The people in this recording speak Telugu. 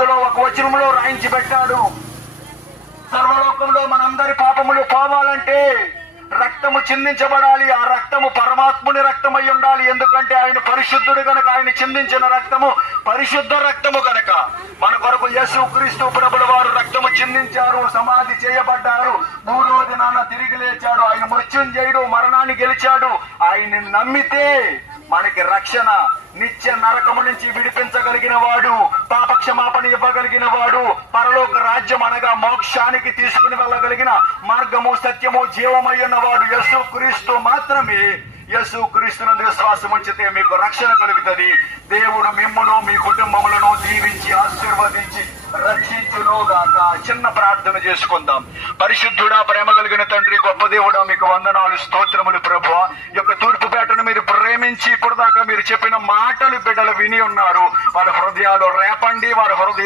ఒక వచనంలో రాయించి పెట్టాడు. సర్వలోకంలో మనందరి పాపములు పోవాలంటే రక్తము చిందించబడాలి. ఆ రక్తము పరమాత్ముని రక్తమై ఉండాలి. ఎందుకంటే ఆయన పరిశుద్ధుడు గనక, ఆయన చిందించిన రక్తము పరిశుద్ధ రక్తము గనక. మన కొరకు యేసుక్రీస్తు ప్రభుల వారు రక్తము చిందించారు, సమాధి చేయబడ్డారు, మూడవ దినాన తిరిగి లేచాడు. ఆయన మృత్యుంజయుడు, మరణాన్ని గెలిచాడు. ఆయన్ని నమ్మితే మనకి రక్షణ, నిత్య నరకము నుంచి విడిపించగలిగిన వాడు, పాప క్షమాపణ ఇవ్వగలిగిన వాడు, పరలోక రాజ్యం అనగా మోక్షానికి తీసుకుని వెళ్ళగలిగిన మార్గము, సత్యము, జీవమై ఉన్నవాడు యేసుక్రీస్తు మాత్రమే. యేసుక్రీస్తునందు విశ్వాసం ఉంచితే మీకు రక్షణ కలుగుతుంది. దేవుడు మిమ్మును మీ కుటుంబములను దీవించి ఆశీర్వదించి రక్షించునుగాక. చిన్న ప్రార్థన చేసుకుందాం. పరిశుద్ధుడా, ప్రేమ కలిగిన తండ్రి, గొప్ప దేవుడా, మీకు వందనాలు, స్తోత్రములు ప్రభువా. యొక్క తూర్పుపేటను మీరు ప్రేమించి ఇప్పుడు దాకా మీరు చెప్పిన మాటలు బిడ్డలు విని ఉన్నారు. వాళ్ళ హృదయాలు రేపండి, వారి హృదయ